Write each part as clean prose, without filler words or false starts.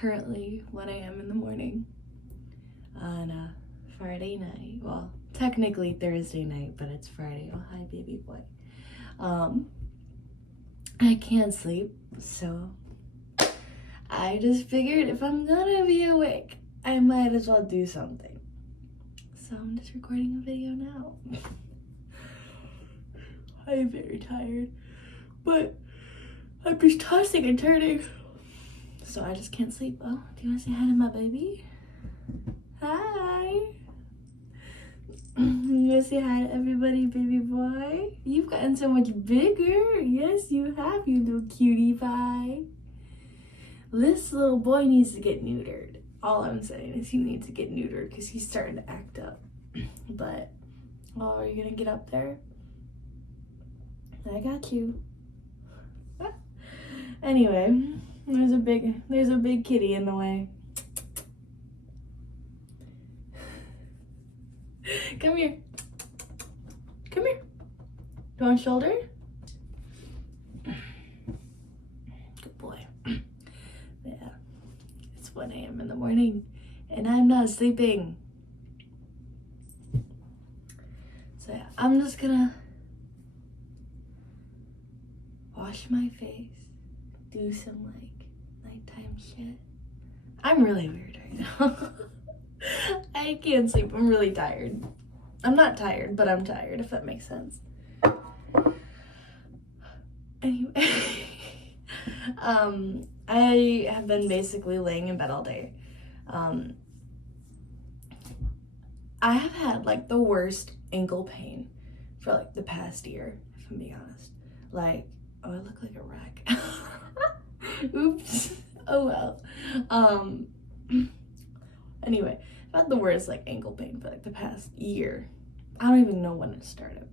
currently 1 a.m. in the morning on a Friday night. Well, technically Thursday night, but it's Friday. Oh, hi, baby boy. I can't sleep, so I just figured if I'm gonna be awake, I might as well do something. So I'm just recording a video now. I am very tired, but I'm just tossing and turning, so I just can't sleep. Oh, do you want to say hi to my baby? Hi. You want to say hi to everybody, baby boy? You've gotten so much bigger. Yes, you have, you little cutie pie. This little boy needs to get neutered. All I'm saying is he needs to get neutered because he's starting to act up. But, oh, are you gonna get up there? I got you. Anyway, there's a big kitty in the way. Come here. Come here. Do you want shoulder? Good boy. Yeah. It's 1 a.m. in the morning and I'm not sleeping. So yeah, I'm just gonna wash my face, do some like nighttime shit. I'm really weird right now. I can't sleep. I'm really tired. I'm not tired, but I'm tired, if that makes sense. Anyway, I have been basically laying in bed all day. I have had like the worst ankle pain for like the past year, if I'm being honest. Like, oh, I look like a wreck. Oops. Oh well. Anyway, I've had the worst like ankle pain for like the past year. I don't even know when it started.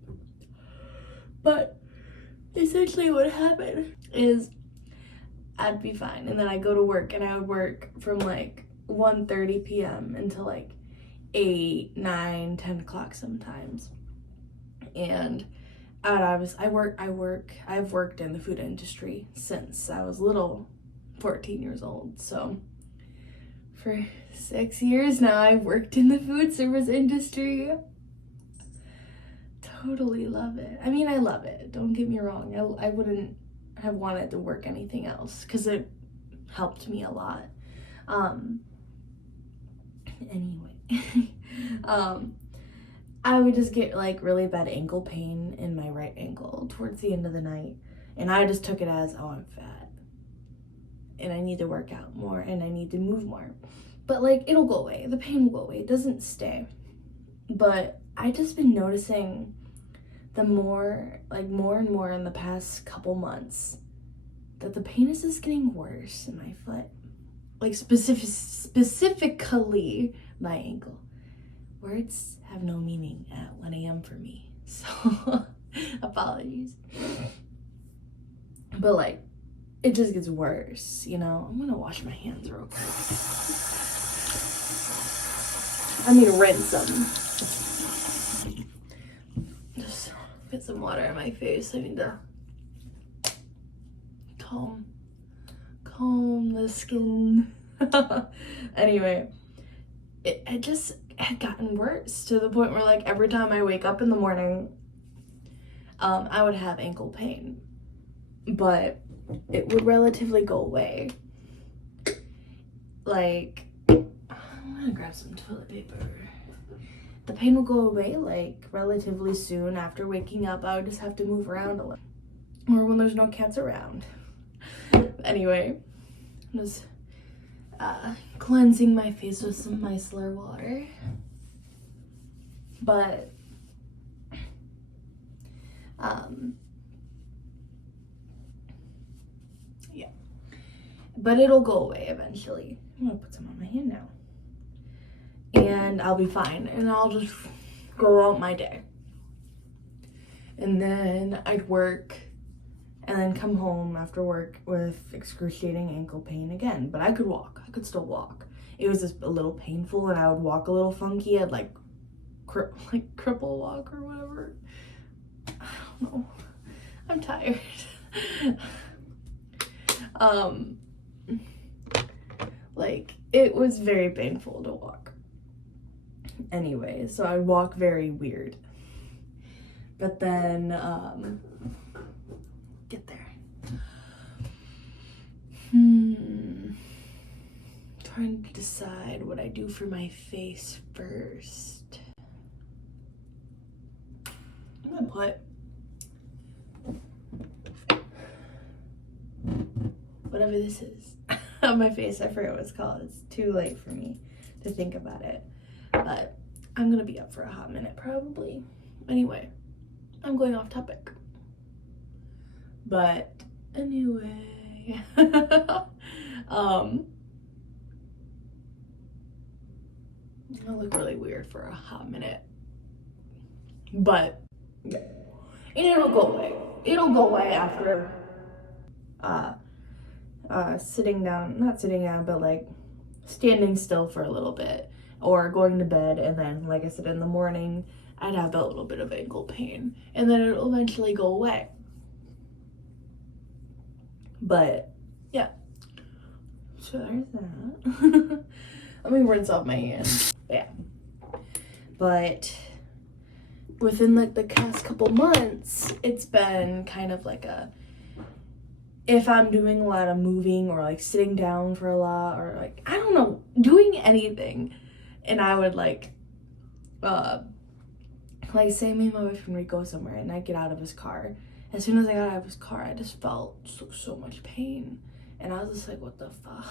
But essentially what happened is I'd be fine and then I'd go to work and I would work from like 1:30 p.m. until like 8, 9, 10 o'clock sometimes. And I've worked in the food industry since I was little, 14 years old. So for 6 years now, I've worked in the food service industry. Totally love it. I mean, I love it. Don't get me wrong. I wouldn't have wanted to work anything else because it helped me a lot. Anyway, I would just get like really bad ankle pain in my right ankle towards the end of the night. And I just took it as, oh, I'm fat and I need to work out more and I need to move more. But like, it'll go away. The pain will go away. It doesn't stay. But I just been noticing more and more in the past couple months that the pain is just getting worse in my foot. Like specifically my ankle. Words have no meaning at 1 a.m. for me. So apologies. But like, it just gets worse, you know? I'm gonna wash my hands real quick. I need to rinse them. Just get some water on my face. I need to calm the skin. Anyway, it just had gotten worse to the point where like every time I wake up in the morning, I would have ankle pain, but it would relatively go away. Like, I'm gonna grab some toilet paper. The pain will go away like relatively soon after waking up. I would just have to move around a little, or when there's no cats around. Anyway, I'm just cleansing my face with some micellar water. But yeah, but it'll go away eventually. I'm gonna put some on my hand now and I'll be fine and I'll just go out my day. And then I'd work and then come home after work with excruciating ankle pain again. But I could walk. I could still walk. It was just a little painful and I would walk a little funky. I'd like cripple walk or whatever. I don't know. I'm tired. Like, it was very painful to walk. Anyway, so I walk very weird. But then, get there. Trying to decide what I do for my face first. I'm gonna put whatever this is on my face. I forget what it's called. It's too late for me to think about it. But I'm gonna be up for a hot minute probably. Anyway, I'm going off topic. But anyway, I look really weird for a hot minute. But yeah. And it'll go away. It'll go away after sitting down, not sitting down, but like standing still for a little bit or going to bed, and then like I said, in the morning I'd have a little bit of ankle pain, and then it'll eventually go away. But yeah, so there's that. Let me rinse off my hands. Yeah, but within like the past couple months, it's been kind of like if I'm doing a lot of moving or like sitting down for a lot, or like, I don't know, doing anything, and I would like say me and my boyfriend would go somewhere and I get out of his car. As soon as I got out of his car, I just felt so much pain, and I was just like, what the fuck?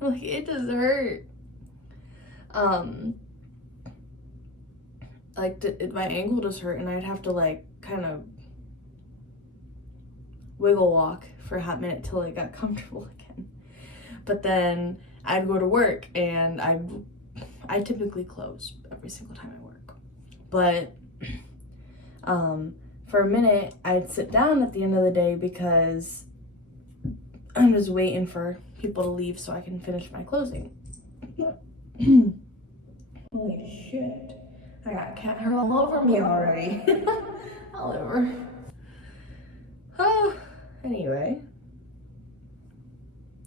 Like, it just hurt. Like my ankle just hurt, and I'd have to like kind of wiggle walk for a hot minute till it got comfortable again. But then I'd go to work, and I typically close every single time I work. But for a minute I'd sit down at the end of the day because I'm just waiting for people to leave so I can finish my closing. Holy shit. I got cat hair all over me already. All over. Oh, anyway.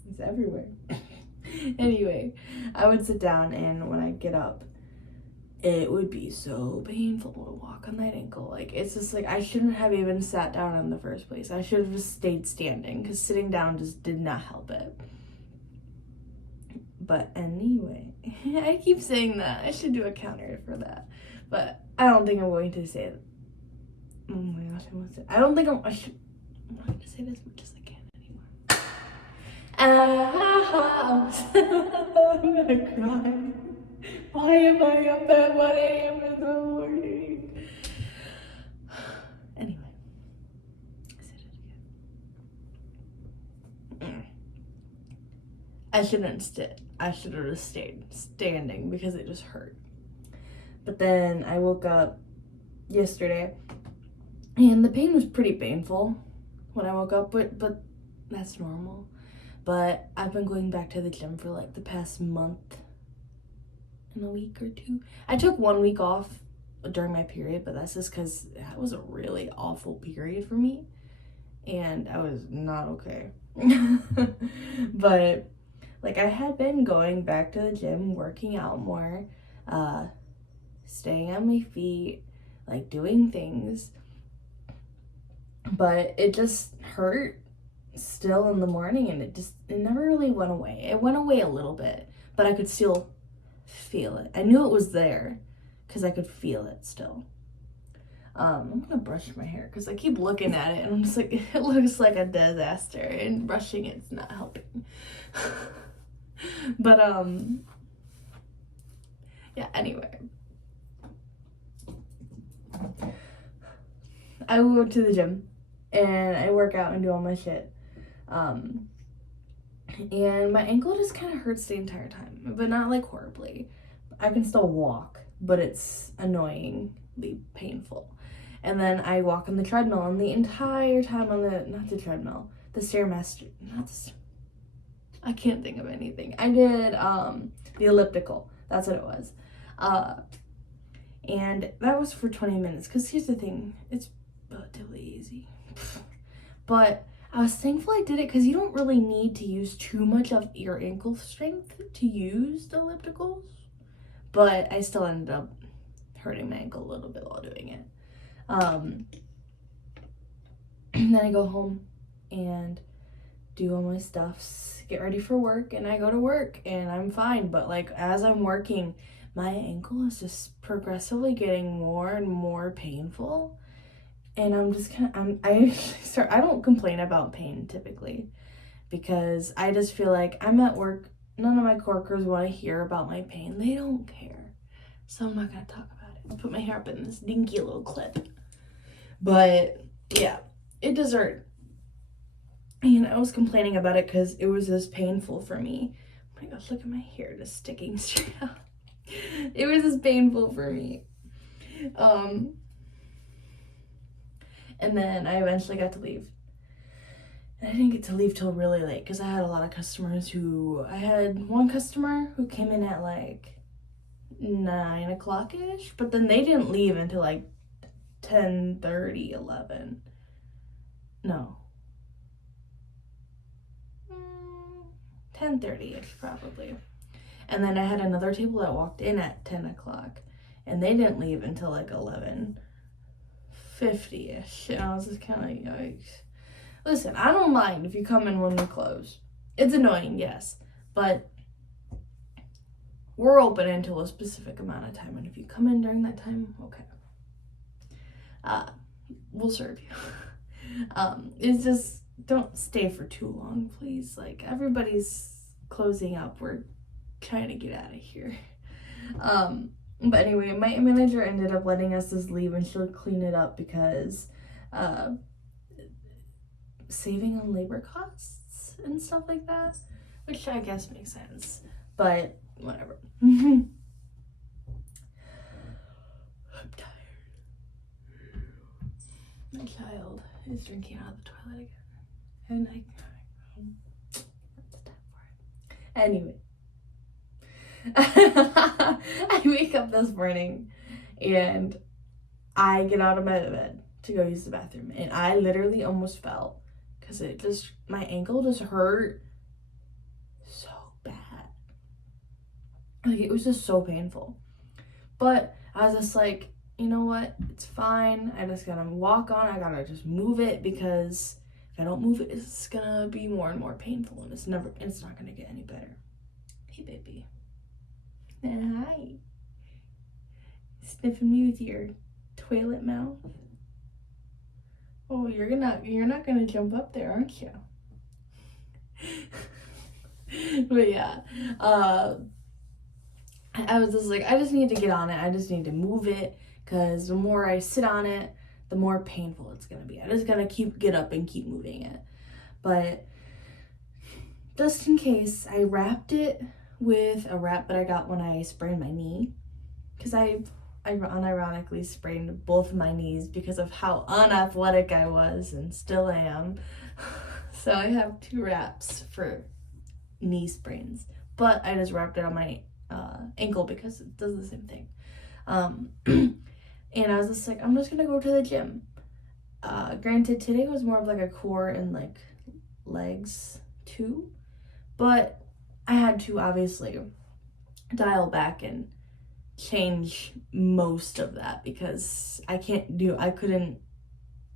It's everywhere. Anyway, I would sit down, and when I get up, it would be so painful to walk on that ankle. Like, it's just like, I shouldn't have even sat down in the first place. I should have just stayed standing, because sitting down just did not help it. But anyway, I keep saying that. I should do a counter for that. But I don't think I'm going to say it. Oh my gosh, I don't think I'm going to say this as much as I can anymore. I'm gonna cry. Why am I up at 1 a.m. in the morning? Anyway, I said it again. I should have just stayed standing because it just hurt. But then I woke up yesterday, and the pain was pretty painful when I woke up, but that's normal. But I've been going back to the gym for like the past month and a week or two. I took 1 week off during my period, but that's just because that was a really awful period for me, and I was not okay. But like, I had been going back to the gym, working out more, staying on my feet, like doing things, but it just hurt still in the morning, and it never really went away. It went away a little bit, but I could still feel it. I knew it was there because I could feel it still. I'm gonna brush my hair because I keep looking at it and I'm just like, it looks like a disaster, and brushing it's not helping. But yeah, anyway, I go to the gym and I work out and do all my shit, and my ankle just kind of hurts the entire time, but not like horribly. I can still walk, but it's annoyingly painful. And then I walk on the treadmill, and the entire time on the Stairmaster, I can't think of anything. I did the elliptical, that's what it was. And that was for 20 minutes, because here's the thing, it's relatively easy. But I was thankful I did it because you don't really need to use too much of your ankle strength to use the ellipticals. But I still ended up hurting my ankle a little bit while doing it. Then I go home and do all my stuffs, get ready for work, and I go to work and I'm fine. But like as I'm working, my ankle is just progressively getting more and more painful. And I'm just I don't complain about pain typically because I just feel like I'm at work. None of my coworkers want to hear about my pain. They don't care. So I'm not going to talk about it. I'll put my hair up in this dinky little clip. But yeah, it does hurt. And I was complaining about it because it was just painful for me. Oh my gosh, look at my hair just sticking straight out. It was just painful for me. And then I eventually got to leave. And I didn't get to leave till really late because I had a lot of customers I had one customer who came in at like 9 o'clock-ish, but then they didn't leave until like 10:30, 11. No. 10:30-ish probably. And then I had another table that walked in at 10 o'clock and they didn't leave until like 11:50-ish. And I was just kind of like, yikes. Listen, I don't mind if you come in when we close. It's annoying, yes, but we're open until a specific amount of time, and if you come in during that time, okay. We'll serve you. It's just, don't stay for too long, please. Like, everybody's closing up. We're trying to get out of here. But anyway, my manager ended up letting us just leave and she'll clean it up because, saving on labor costs and stuff like that, which I guess makes sense, but whatever. I'm tired. My child is drinking out of the toilet again, and it's time for it. Anyway, I wake up this morning and I get out of my bed to go use the bathroom, and I literally almost fell because my ankle just hurt so bad. Like, it was just so painful. But I was just like, you know what? It's fine. I just gotta walk on. I gotta just move it because if I don't move it, it's gonna be more and more painful and it's not gonna get any better. Hey, baby. Hi. Sniffing me with your toilet mouth. Oh, you're not gonna jump up there, aren't you? But yeah, I was just like, I just need to get on it. I just need to move it because the more I sit on it, the more painful it's gonna be. I just gotta get up and keep moving it. But just in case, I wrapped it with a wrap that I got when I sprained my knee because I unironically sprained both of my knees because of how unathletic I was and still am. So I have 2 wraps for knee sprains, but I just wrapped it on my ankle because it does the same thing. And I was just like, I'm just gonna go to the gym. Granted, today was more of like a core and like legs too, but I had to obviously dial back and change most of that because I couldn't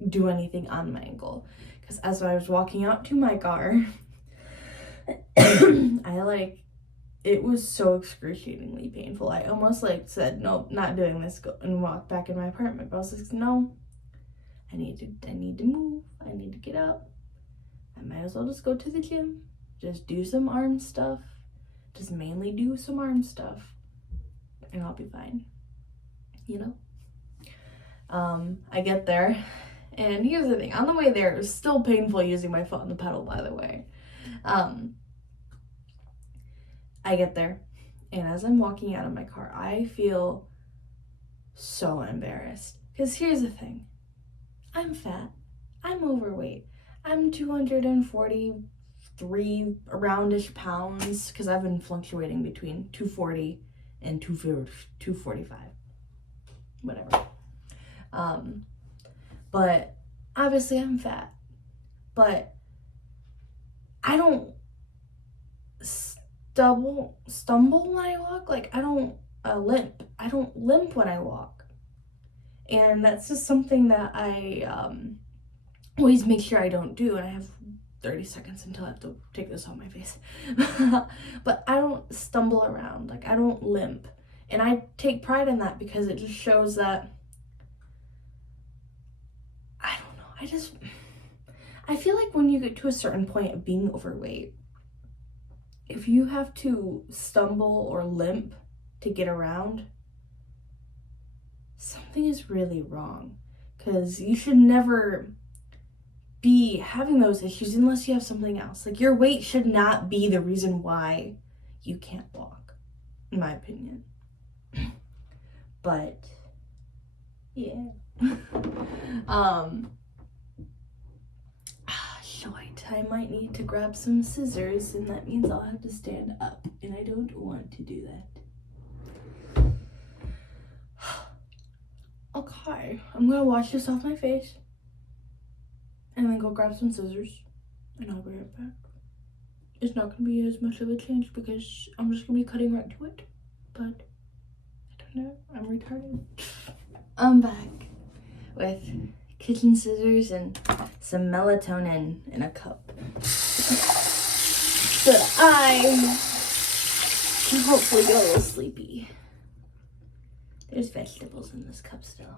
do anything on my ankle because as I was walking out to my car it was so excruciatingly painful. I almost said nope, not doing this, go and walk back in my apartment, but I was like, no, I need to move, I need to get up, I might as well just go to the gym, just do some arm stuff, just mainly do some arm stuff, and I'll be fine, you know? I get there, and here's the thing, on the way there, it was still painful using my foot on the pedal, by the way. I get there, and as I'm walking out of my car, I feel so embarrassed, because here's the thing, I'm fat, I'm overweight, I'm 243 aroundish pounds, because I've been fluctuating between 240 and 245, whatever. But obviously I'm fat, but I don't stumble when I walk. Like, I don't limp. I don't limp when I walk. And that's just something that I always make sure I don't do. And I have 30 seconds until I have to take this off my face. But I don't stumble around. Like, I don't limp. And I take pride in that because it just shows that, I don't know, I feel like when you get to a certain point of being overweight, if you have to stumble or limp to get around, something is really wrong. Because you should never be having those issues unless you have something else. Like, your weight should not be the reason why you can't walk, in my opinion. But yeah. Short. I might need to grab some scissors, and that means I'll have to stand up, and I don't want to do that. Okay, I'm gonna wash this off my face and then go grab some scissors, and I'll be right back. It's not gonna be as much of a change because I'm just gonna be cutting right to it, but I don't know, I'm retarded. I'm back with kitchen scissors and some melatonin in a cup so that I can hopefully get a little sleepy. There's vegetables in this cup still.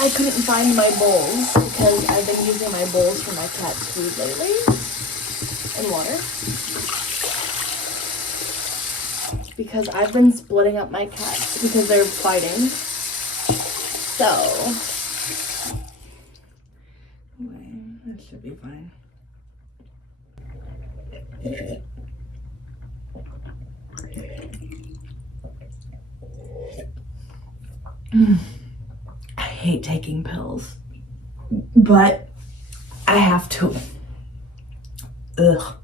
I couldn't find my bowls because I've been using my bowls for my cat's food lately and water. Because I've been splitting up my cats because they're fighting. So, anyway, that should be fine. I hate taking pills, but I have to. Ugh.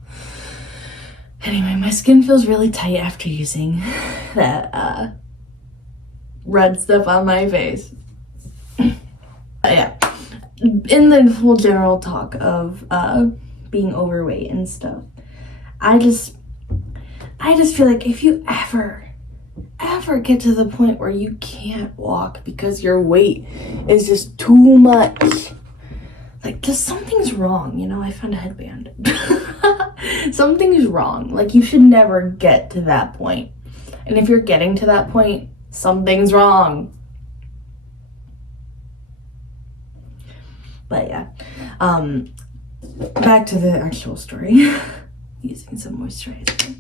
Anyway, my skin feels really tight after using that red stuff on my face. Yeah, in the whole general talk of being overweight and stuff, I just feel like if you ever get to the point where you can't walk because your weight is just too much, like, just something's wrong, you know? I found a headband. Something's wrong. Like, you should never get to that point. And if you're getting to that point, something's wrong. But yeah, back to the actual story. Using some moisturizer.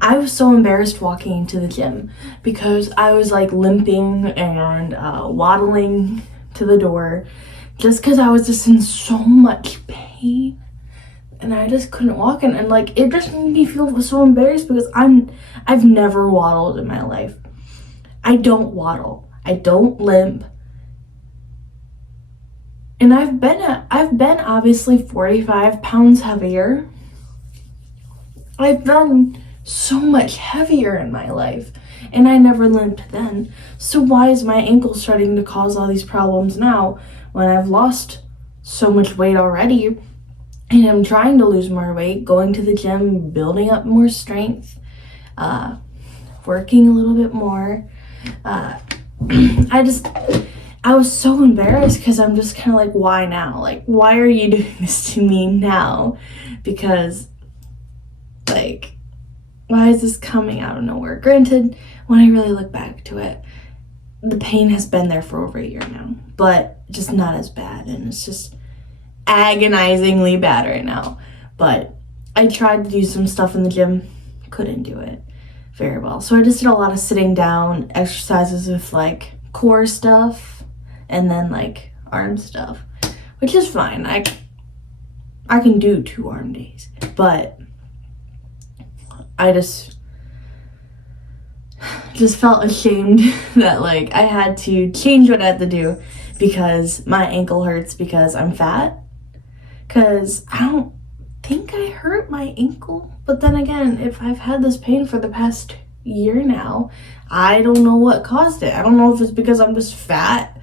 I was so embarrassed walking into the gym because I was like limping and waddling to the door just because I was just in so much pain and I just couldn't walk, and like it just made me feel so embarrassed because I've never waddled in my life. I don't waddle. I don't limp. And I've been obviously 45 pounds heavier. I've been so much heavier in my life, and I never limped then. So why is my ankle starting to cause all these problems now when I've lost so much weight already and I'm trying to lose more weight, going to the gym, building up more strength, working a little bit more. I was so embarrassed because I'm just kind of like, why now? Like, why are you doing this to me now? Because, like, why is this coming out of nowhere? Granted, when I really look back to it, the pain has been there for over a year now, but just not as bad, and it's just agonizingly bad right now. But I tried to do some stuff in the gym, couldn't do it very well. So I just did a lot of sitting down exercises with like core stuff and then like arm stuff, which is fine. I can do 2 arm days, but I just felt ashamed that like I had to change what I had to do because my ankle hurts because I'm fat. Because I don't think I hurt my ankle, but then again, if I've had this pain for the past year now, I don't know what caused it. I don't know if it's because I'm just fat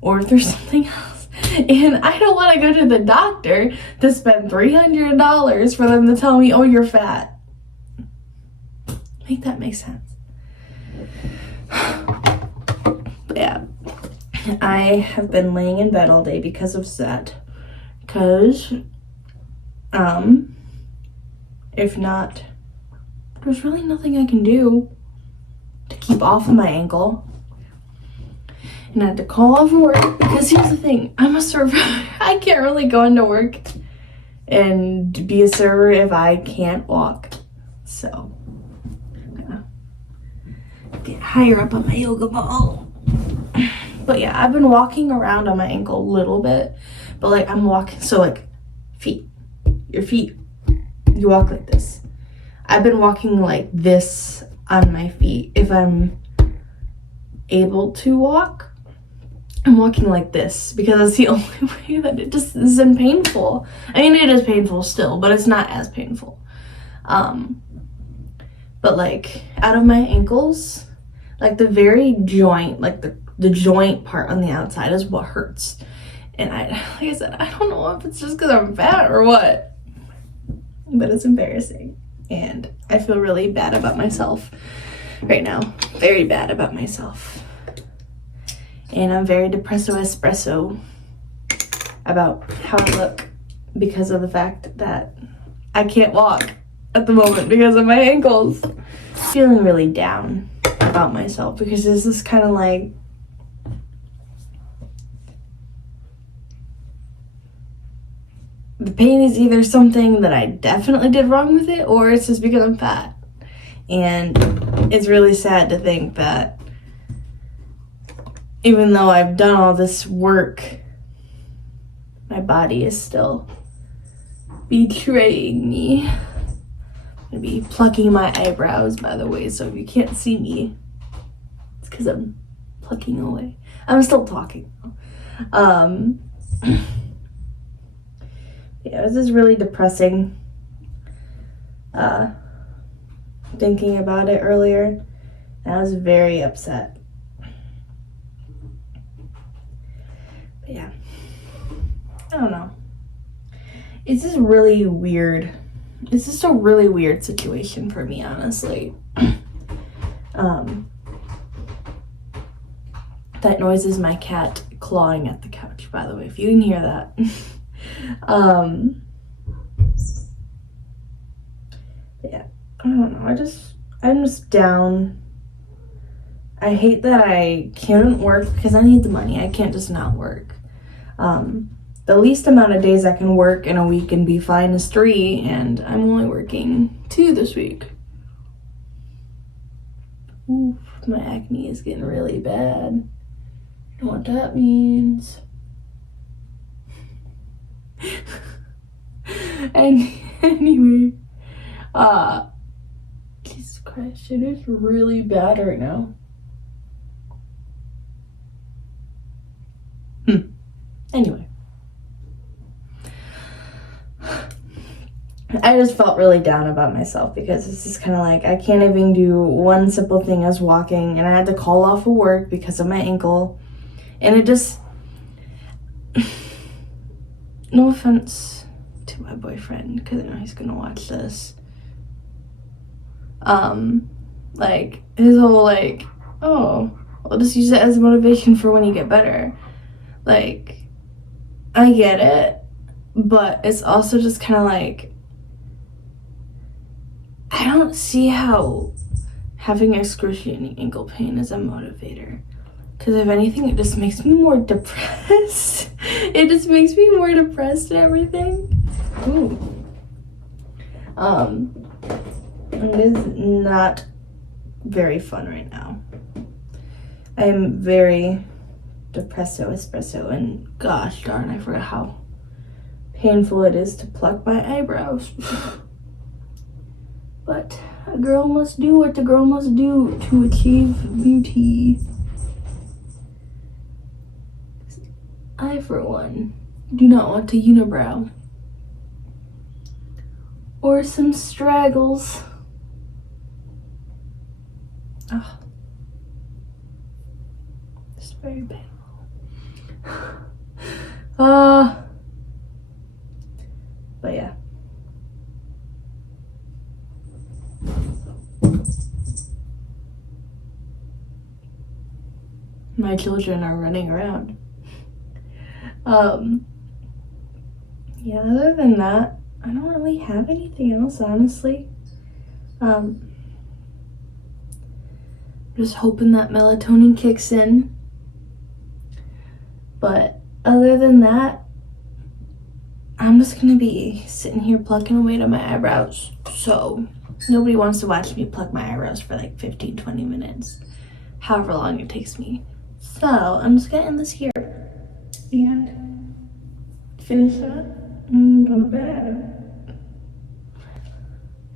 or if there's something else. And I don't want to go to the doctor to spend $300 for them to tell me, oh, you're fat. Make that make sense. But yeah, I have been laying in bed all day because of that. Because, if not, there's really nothing I can do to keep off of my ankle. And I had to call off work because here's the thing, I'm a server. I can't really go into work and be a server if I can't walk. So I'm gonna get higher up on my yoga ball. But yeah, I've been walking around on my ankle a little bit, but like I'm walking, so like feet, your feet, you walk like this. I've been walking like this on my feet. If I'm able to walk, I'm walking like this because that's the only way that it just isn't painful. I mean, it is painful still, but it's not as painful. But like out of my ankles, like the very joint, like the joint part on the outside is what hurts. And like I said, I don't know if it's just because I'm fat or what, but it's embarrassing. And I feel really bad about myself right now. Very bad about myself. And I'm very depresso espresso about how I look because of the fact that I can't walk at the moment because of my ankles. Feeling really down about myself because this is kind of like, the pain is either something that I definitely did wrong with it, or it's just because I'm fat. And it's really sad to think that even though I've done all this work, my body is still betraying me. I'm gonna be plucking my eyebrows, by the way, so if you can't see me, it's because I'm plucking away. I'm still talking. Yeah, this is really depressing. Thinking about it earlier, I was very upset. But yeah, I don't know. It's just really weird. It's just a really weird situation for me, honestly. That noise is my cat clawing at the couch, by the way, if you can hear that. Yeah, I don't know. I'm just down. I hate that I can't work because I need the money. I can't just not work. The least amount of days I can work in a week and be fine is 3, and I'm only working 2 this week. Oof, my acne is getting really bad. I don't know what that means. And anyway, Jesus Christ, it is really bad right now. Anyway, I just felt really down about myself because it's just kind of like I can't even do one simple thing as walking, and I had to call off of work because of my ankle, and it just, no offense to my boyfriend because I know he's gonna watch this, like his whole like, oh, I'll just use it as motivation for when you get better. Like, I get it, but it's also just kind of like, I don't see how having excruciating ankle pain is a motivator. Because if anything, it just makes me more depressed. It just makes me more depressed and everything. Ooh. It is not very fun right now. I'm very depresso espresso, and gosh darn, I forgot how painful it is to pluck my eyebrows. But a girl must do what the girl must do to achieve beauty. I, for one, do not want a unibrow or some straggles. Oh, it's very painful. But yeah. My children are running around. Yeah, other than that, I don't really have anything else, honestly. Just hoping that melatonin kicks in. But other than that, I'm just gonna be sitting here plucking away to my eyebrows. So nobody wants to watch me pluck my eyebrows for like 15-20 minutes, however long it takes me. So I'm just gonna end this here and finish up and go to bed.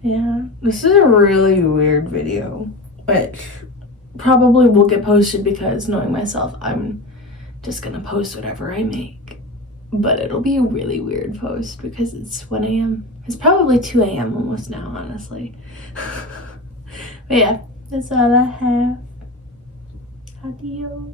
Yeah, this is a really weird video, which probably will get posted because knowing myself, I'm just gonna post whatever I make. But it'll be a really weird post because it's 1 a.m. It's probably 2 a.m. almost now, honestly. But yeah, that's all I have. Adios.